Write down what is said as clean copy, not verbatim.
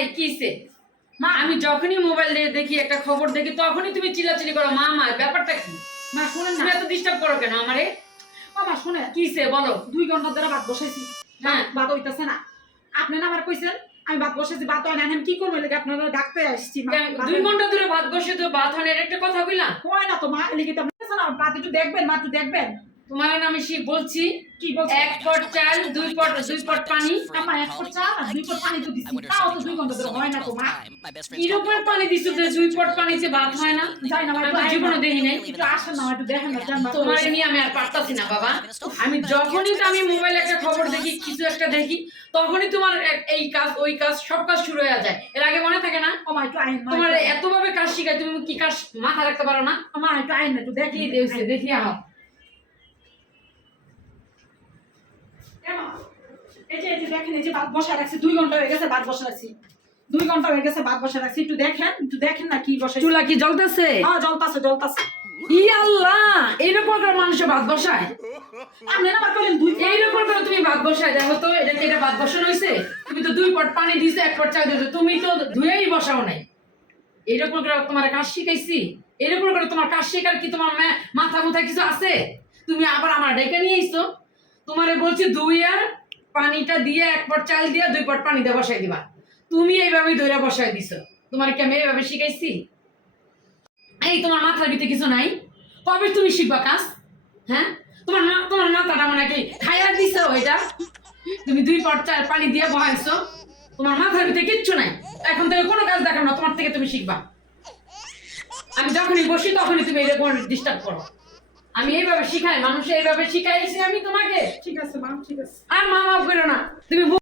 এই কিসে মা? আমি যখনই মোবাইল দেখি একটা খবর দেখি তখনই তুমি চিল্লাচিল্লি করো মা মা, ব্যাপারটা কি? মা শুনেন না, তুমি এত ডিস্টার্ব করো কেন আমারে? মা শুনে কিসে বলো? 2 ঘন্টা ধরে ভাত বসাইছি, হ্যাঁ। ভাত হইতাছে না। আপনি না আমার কইছেন আমি ভাত বসাইছি, ভাত হয় না, আমি কি করবো? এলাকা আপনারা ডাকতে আসছি। মা 2 ঘন্টা ধরে ভাত বসে তো ভাত হয় না, এর একটা কথা কইলা? হয় না তো মা, এলাকা তো আপনি না ভাত একটু দেখবেন, মা একটু দেখবেন। তোমার আমি বলছি কি বলছেন? 1 পট চাল 2 পট পানি। আমার 1 পট চা আর 2 পট পানি তো দিছি, তাও তো 2 ঘন্টা ধরে হয় না তো মা। কি রকমের পানি দিছো যে 2 পট পানিতে ভাত হয় না? যাই না, আমি জীবনে দেখি নাই। একটু আসেন না, একটু দেখেন না। তোমার নিয়ে আমি আর পারতাছি না বাবা। আমি যখনই তো আমি মোবাইলে একটা খবর দেখি, কিছু একটা দেখি, তখনই তোমার এই কাজ ওই কাজ সব কাজ শুরু হয়ে যায়। এর আগে মনে থাকে না? ও মা একটু আইন, তোমার এতভাবে কাজ শিখায়, তুমি কি কাজ মাথা রাখতে পারো না? মা একটু আইন না, একটু দেখি কি দেউছে দেখি আহ। এই যে দেখেন, এই যে ভাত বসা রাখছি, 2 ঘন্টা হয়ে গেছে ভাত বসা রাখছি, 2 ঘন্টা হয়ে গেছে ভাত বসা রাখছি। একটু দেখেন না কি বসে। চুলা কি জ্বলতেছে? হ্যাঁ জ্বলতাছে। ই আল্লাহ, এইরকম করে মানুষ ভাত বসায়? আপনি না আমার কইলেন 2 এইরকম করে তুমি ভাত বসায় দেখো তো, এটা ভাত বসানো হয়েছে? তুমি তো 2 পট পানি দিছো, 1 পট চাল দিছো, তুমি তো ধুয়েই বসাও নাই। এইরকম করে তোমার কাজ শিখাইছি? এরকম করে তোমার কাজ শেখার কি তোমার মাথা মুথা কিছু আছে? তুমি আবার আমার ডেকে নিয়ে আইছো। তোমারে বলছি ধুইয়া পানিটা দিয়ে 1 পট চাল দিয়া 2 পট পানি দিয়ে বসাই দিবা, তুমি এইভাবেই ধরে বসাই দিছো। তোমার কি আমি এইভাবে শিখাইছি? এই তোমার মাথার ভিতরে কিছু নাই? কবে তুমি শিখবা কাজ? হ্যাঁ, তোমার মাথাটা মনে কি খাইয়া দিছো? ওইটা তুমি 2 পট চাল পানি দিয়ে বহাইছো, তোমার মাথার ভিতরে কিচ্ছু নাই। এখন থেকে কোনো কাজ দেখাবো না, তোমার থেকে তুমি শিখবা। আমি যখনই বসি তখনই তুমি এরকম ডিস্টার্ব করো। আমি এইভাবে শিখাই, মানুষ এইভাবে শিখাইছি আমি তোমাকে। ঠিক আছে মা, ঠিক আছে। আর মা মাফ করো না, তুমি